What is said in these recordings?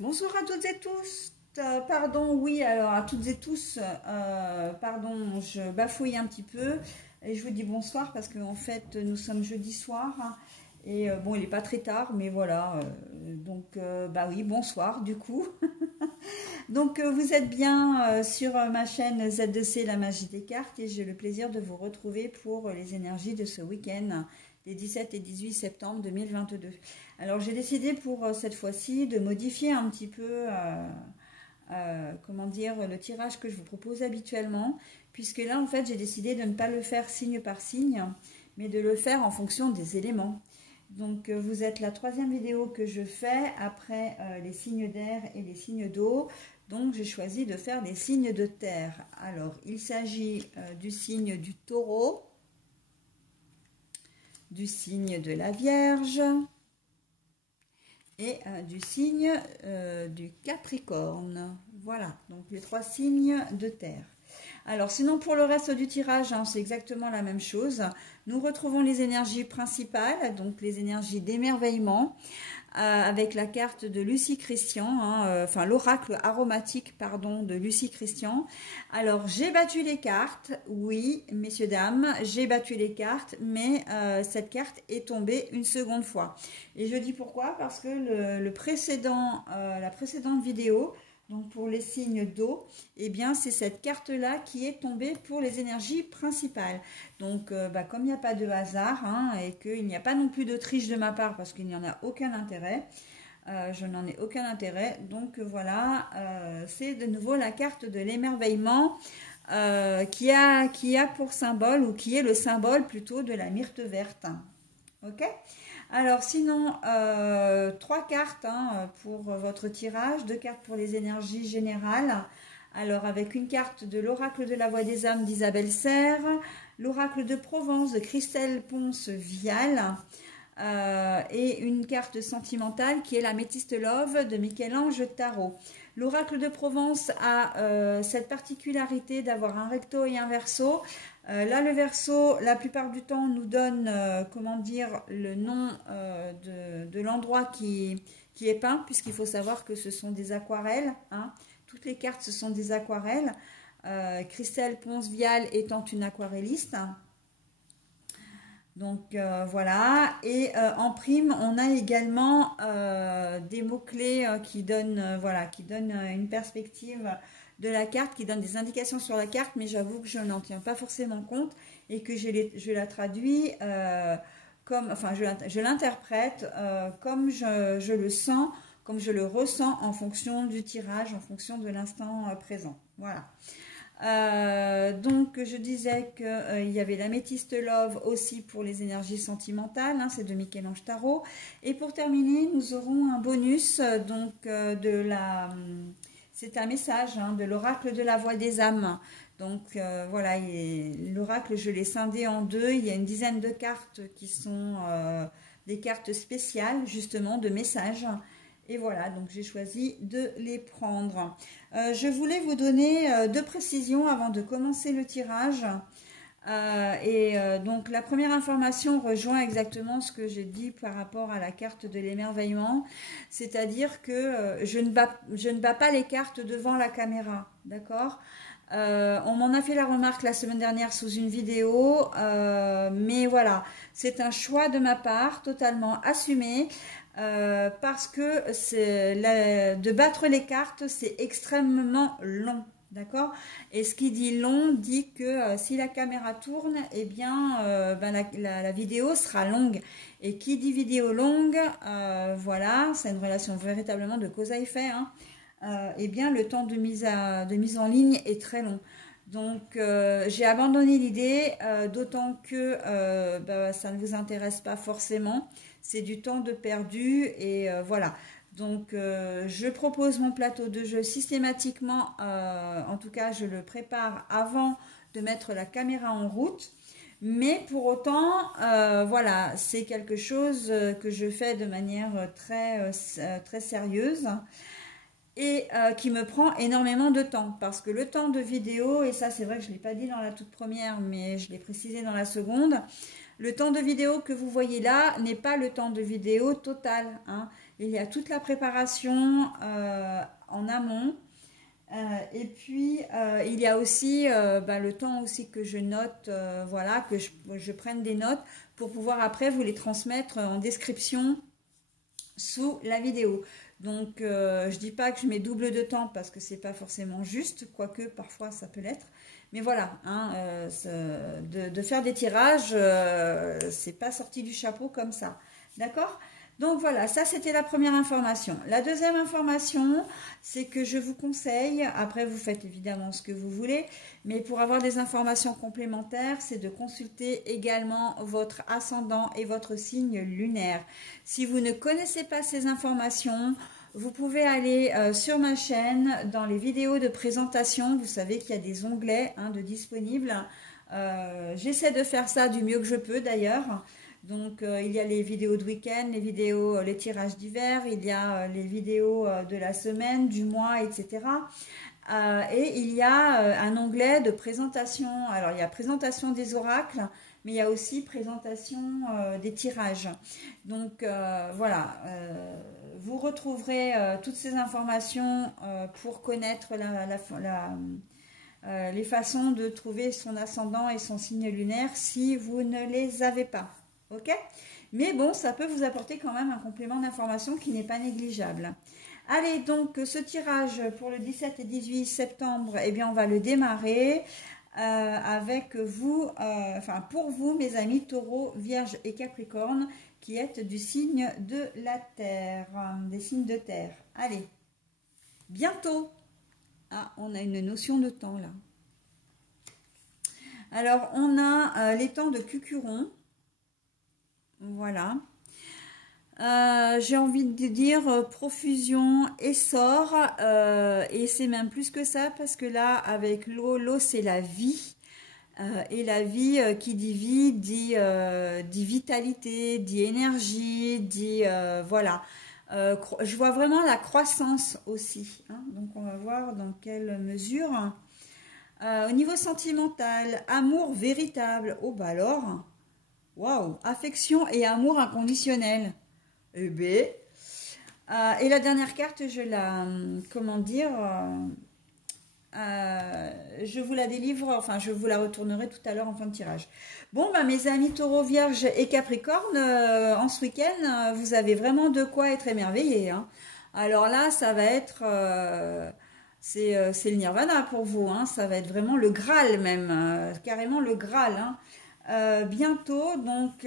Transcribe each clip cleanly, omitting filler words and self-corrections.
Bonsoir à toutes et tous. Pardon, oui, alors à toutes et tous, pardon, je bafouille un petit peu et je vous dis bonsoir parce qu'en fait, nous sommes jeudi soir et bon, il n'est pas très tard, mais voilà, bah oui, bonsoir du coup. Donc, vous êtes bien sur ma chaîne Z2C, la magie des cartes, et j'ai le plaisir de vous retrouver pour les énergies de ce week-end des 17 et 18 septembre 2022. Alors, j'ai décidé pour cette fois-ci de modifier un petit peu, comment dire, le tirage que je vous propose habituellement, puisque là, en fait, j'ai décidé de ne pas le faire signe par signe, mais de le faire en fonction des éléments. Donc, vous êtes la troisième vidéo que je fais après les signes d'air et les signes d'eau. Donc, j'ai choisi de faire les signes de terre. Alors, il s'agit du signe du taureau, du signe de la Vierge et du signe du Capricorne. Voilà, donc les trois signes de terre. Alors, sinon, pour le reste du tirage, hein, c'est exactement la même chose. Nous retrouvons les énergies principales, donc les énergies d'émerveillement, avec la carte de Lucie Christian, hein, enfin l'oracle aromatique, pardon, de Lucie Christian. Alors, j'ai battu les cartes, oui, messieurs, dames, j'ai battu les cartes, mais cette carte est tombée une seconde fois. Et je dis pourquoi, parce que la précédente vidéo, donc pour les signes d'eau, eh bien c'est cette carte-là qui est tombée pour les énergies principales. Donc comme il n'y a pas de hasard hein, et qu'il n'y a pas non plus de triche de ma part parce qu'il n'y en a aucun intérêt, je n'en ai aucun intérêt. Donc voilà, c'est de nouveau la carte de l'émerveillement qui a pour symbole, ou qui est le symbole plutôt de la myrte verte. Ok ? Alors sinon, trois cartes hein, pour votre tirage, deux cartes pour les énergies générales. Alors avec une carte de l'oracle de la voix des âmes d'Isabelle Serre, l'oracle de Provence de Christelle Ponce-Vial et une carte sentimentale qui est la Métiste Love de Michel-Ange Tarot. L'oracle de Provence a cette particularité d'avoir un recto et un verso. Là, le verso, la plupart du temps, nous donne, comment dire, le nom de l'endroit qui est peint, puisqu'il faut savoir que ce sont des aquarelles. Hein. Toutes les cartes, ce sont des aquarelles. Christelle Ponce-Vial étant une aquarelliste. Donc voilà, et en prime, on a également des mots-clés qui donnent, voilà, qui donnent une perspective de la carte, qui donnent des indications sur la carte, mais j'avoue que je n'en tiens pas forcément compte et que je la traduis comme, enfin je l'interprète comme je le sens, comme je le ressens en fonction du tirage, en fonction de l'instant présent. Voilà. Donc je disais qu'il y avait la Métiste Love aussi pour les énergies sentimentales, hein, c'est de Michel-Ange Tarot. Et pour terminer, nous aurons un bonus, c'est un message hein, de l'oracle de la voix des âmes. Donc voilà, l'oracle je l'ai scindé en deux, il y a une dizaine de cartes qui sont des cartes spéciales justement de messages. Et voilà, donc j'ai choisi de les prendre. Je voulais vous donner deux précisions avant de commencer le tirage. Donc la première information rejoint exactement ce que j'ai dit par rapport à la carte de l'émerveillement. C'est-à-dire que je ne bats pas les cartes devant la caméra, d'accord ? On m'en a fait la remarque la semaine dernière sous une vidéo, mais voilà, c'est un choix de ma part, totalement assumé. Parce que de battre les cartes, c'est extrêmement long, d'accord? Et ce qui dit long dit que si la caméra tourne, eh bien, la vidéo sera longue. Et qui dit vidéo longue, voilà, c'est une relation véritablement de cause à effet, hein, eh bien, le temps de mise en ligne est très long. Donc, j'ai abandonné l'idée, d'autant que ça ne vous intéresse pas forcément. C'est du temps de perdu et voilà. Donc, je propose mon plateau de jeu systématiquement. En tout cas, je le prépare avant de mettre la caméra en route. Mais pour autant, voilà, c'est quelque chose que je fais de manière très sérieuse. Et qui me prend énormément de temps, parce que le temps de vidéo, et ça c'est vrai que je ne l'ai pas dit dans la toute première, mais je l'ai précisé dans la seconde, le temps de vidéo que vous voyez là n'est pas le temps de vidéo total, hein. il y a toute la préparation en amont. Et puis, il y a aussi le temps aussi que je note, voilà, que je prenne des notes pour pouvoir après vous les transmettre en description sous la vidéo. Donc, je dis pas que je mets double de temps parce que c'est pas forcément juste, quoique parfois ça peut l'être. Mais voilà, hein, de faire des tirages, c'est pas sorti du chapeau comme ça. D'accord? Donc voilà, ça c'était la première information. La deuxième information, c'est que je vous conseille, après vous faites évidemment ce que vous voulez, mais pour avoir des informations complémentaires, c'est de consulter également votre ascendant et votre signe lunaire. Si vous ne connaissez pas ces informations, vous pouvez aller sur ma chaîne, dans les vidéos de présentation, vous savez qu'il y a des onglets de disponibles. J'essaie de faire ça du mieux que je peux d'ailleurs. Donc, il y a les vidéos de week-end, les vidéos, les tirages d'hiver, il y a les vidéos de la semaine, du mois, etc. Et il y a un onglet de présentation. Alors, il y a présentation des oracles, mais il y a aussi présentation des tirages. Donc, voilà, vous retrouverez toutes ces informations pour connaître les façons de trouver son ascendant et son signe lunaire si vous ne les avez pas. Ok? Mais bon, ça peut vous apporter quand même un complément d'information qui n'est pas négligeable. Allez, donc ce tirage pour le 17 et 18 septembre, eh bien on va le démarrer avec vous, pour vous mes amis Taureau, Vierge et Capricorne qui êtes du signe de la Terre, des signes de terre. Allez, bientôt. Ah, on a une notion de temps là. Alors, on a les temps de Cucuron. Voilà. J'ai envie de dire profusion, essor, et c'est même plus que ça parce que là, avec l'eau c'est la vie. Et la vie, qui dit vie, dit vitalité, dit énergie, dit voilà. Je vois vraiment la croissance aussi. Hein, donc, on va voir dans quelle mesure. Au niveau sentimental, amour véritable. Oh, bah alors, waouh, affection et amour inconditionnel. Eh bien, et la dernière carte, je la, comment dire, je vous la délivre, enfin, je vous la retournerai tout à l'heure en fin de tirage. Bon, bah, mes amis Taureau, Vierge et Capricorne, en ce week-end, vous avez vraiment de quoi être émerveillés. Hein. Alors là, ça va être, c'est le nirvana pour vous. Hein. Ça va être vraiment le Graal même, carrément le Graal. Hein. Bientôt, donc,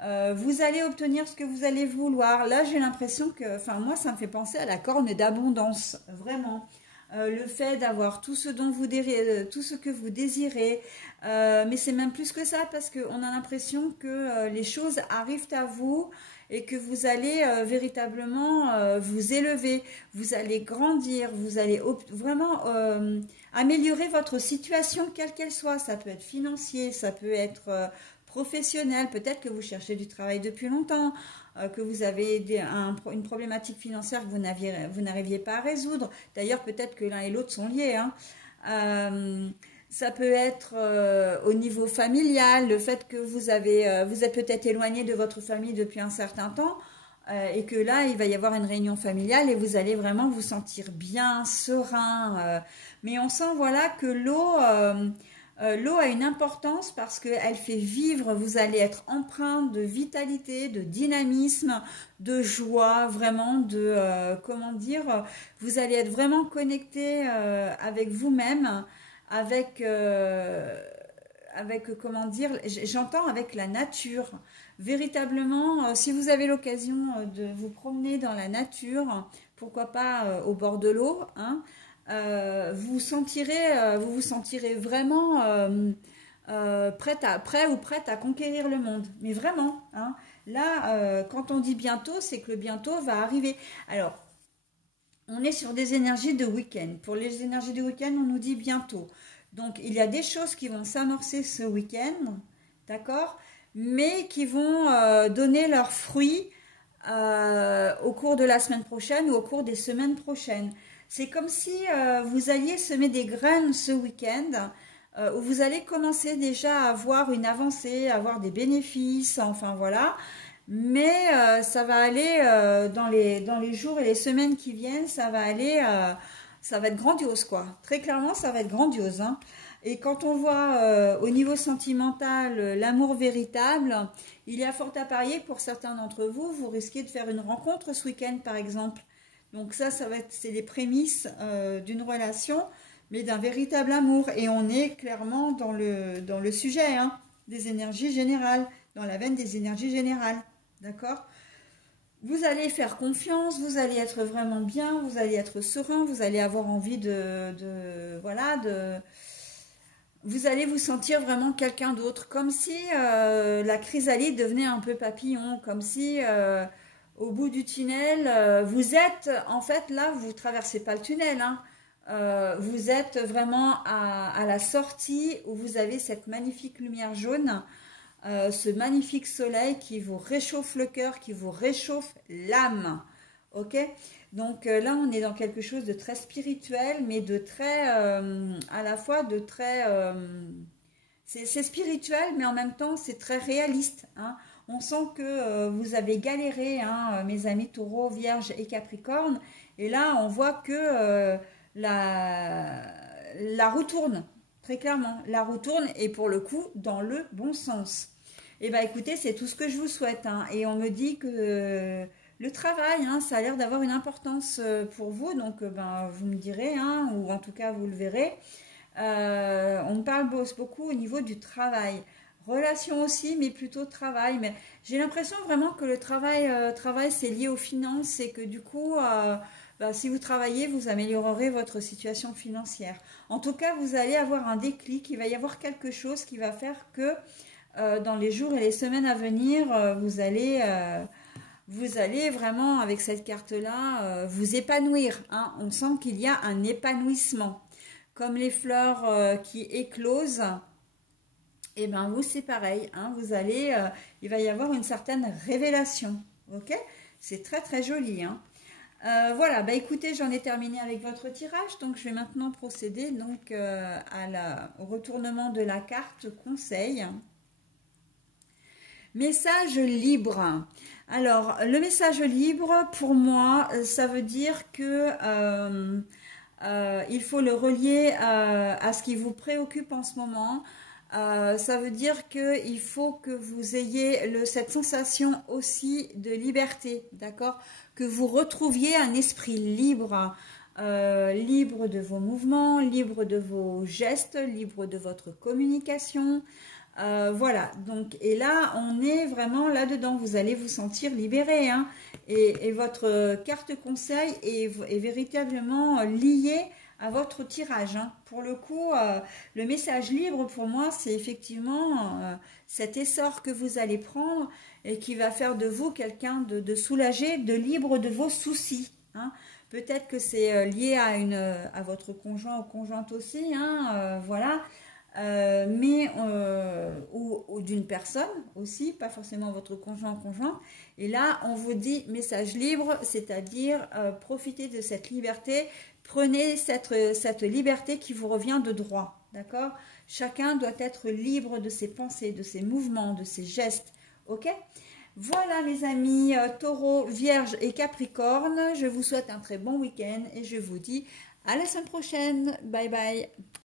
vous allez obtenir ce que vous allez vouloir. Là, j'ai l'impression que, enfin, moi, ça me fait penser à la corne d'abondance, vraiment. Le fait d'avoir tout ce dont vous désirez, tout ce que vous désirez, mais c'est même plus que ça parce qu'on a l'impression que les choses arrivent à vous et que vous allez véritablement vous élever, vous allez grandir, vous allez vraiment améliorer votre situation quelle qu'elle soit. Ça peut être financier, ça peut être professionnel, peut-être que vous cherchez du travail depuis longtemps, que vous avez une problématique financière que vous n'arriviez pas à résoudre. D'ailleurs, peut-être que l'un et l'autre sont liés. Hein. Ça peut être au niveau familial, le fait que vous êtes peut-être éloigné de votre famille depuis un certain temps et que là, il va y avoir une réunion familiale et vous allez vraiment vous sentir bien, serein. Mais on sent voilà que l'eau a une importance parce qu'elle fait vivre, vous allez être empreint de vitalité, de dynamisme, de joie, vraiment comment dire, vous allez être vraiment connecté avec vous-même, avec comment dire, j'entends avec la nature. Véritablement, si vous avez l'occasion de vous promener dans la nature, pourquoi pas au bord de l'eau, hein, vous vous sentirez vraiment prêt ou prête à conquérir le monde. Mais vraiment, hein, là, quand on dit bientôt, c'est que le bientôt va arriver. Alors, on est sur des énergies de week-end. Pour les énergies de week-end, on nous dit bientôt. Donc, il y a des choses qui vont s'amorcer ce week-end, d'accord, mais qui vont donner leurs fruits au cours de la semaine prochaine ou au cours des semaines prochaines. C'est comme si vous alliez semer des graines ce week-end, où vous allez commencer déjà à avoir une avancée, à avoir des bénéfices, enfin voilà. mais ça va aller dans les jours et les semaines qui viennent, ça va aller, ça va être grandiose quoi. Très clairement, ça va être grandiose, hein. Et quand on voit au niveau sentimental l'amour véritable, il y a fort à parier que pour certains d'entre vous, vous risquez de faire une rencontre ce week-end par exemple. Donc ça va être, c'est les prémices d'une relation, mais d'un véritable amour. Et on est clairement dans le sujet, hein, des énergies générales, dans la veine des énergies générales. D'accord? Vous allez faire confiance, vous allez être vraiment bien, vous allez être serein, vous allez avoir envie vous allez vous sentir vraiment quelqu'un d'autre, comme si la chrysalide devenait un peu papillon, comme si au bout du tunnel, vous êtes, en fait, là, vous ne traversez pas le tunnel, hein. Vous êtes vraiment à la sortie où vous avez cette magnifique lumière jaune, ce magnifique soleil qui vous réchauffe le cœur, qui vous réchauffe l'âme. Ok? Donc là, on est dans quelque chose de très spirituel, mais de très, à la fois de très... c'est spirituel, mais en même temps, c'est très réaliste, hein. On sent que vous avez galéré, hein, mes amis taureaux, vierges et capricornes. Et là, on voit que la roue tourne, très clairement. La roue tourne et pour le coup, dans le bon sens. Et bien, écoutez, c'est tout ce que je vous souhaite, hein. Et on me dit que le travail, hein, ça a l'air d'avoir une importance pour vous. Donc, ben, vous me direz, hein, ou en tout cas, vous le verrez. On me parle beaucoup au niveau du travail. Relation aussi, mais plutôt travail. Mais j'ai l'impression vraiment que le travail c'est lié aux finances et que du coup, bah, si vous travaillez, vous améliorerez votre situation financière. En tout cas, vous allez avoir un déclic. Il va y avoir quelque chose qui va faire que dans les jours et les semaines à venir, vous allez vraiment, avec cette carte-là, vous épanouir, hein. On sent qu'il y a un épanouissement. Comme les fleurs qui éclosent, et ben vous c'est pareil, hein, vous allez, il va y avoir une certaine révélation, ok? C'est très très joli, hein. Voilà, bah écoutez, j'en ai terminé avec votre tirage, donc je vais maintenant procéder donc au retournement de la carte conseil. Message libre. Alors, le message libre, pour moi, ça veut dire que il faut le relier à ce qui vous préoccupe en ce moment. Ça veut dire qu'il faut que vous ayez cette sensation aussi de liberté, d'accord? Que vous retrouviez un esprit libre, libre de vos mouvements, libre de vos gestes, libre de votre communication. Voilà, donc, et là, on est vraiment là-dedans, vous allez vous sentir libéré, hein, et votre carte conseil est véritablement liée à votre tirage, hein. Pour le coup, le message libre, pour moi, c'est effectivement cet essor que vous allez prendre et qui va faire de vous quelqu'un de soulagé, de libre de vos soucis, hein. Peut-être que c'est lié à votre conjoint ou conjointe aussi, hein, voilà. Ou d'une personne aussi, pas forcément votre conjoint ou conjointe. Et là, on vous dit message libre, c'est-à-dire profitez de cette liberté, prenez cette liberté qui vous revient de droit, d'accord? Chacun doit être libre de ses pensées, de ses mouvements, de ses gestes, ok? Voilà mes amis, taureau, vierge et capricorne, je vous souhaite un très bon week-end et je vous dis à la semaine prochaine, bye bye.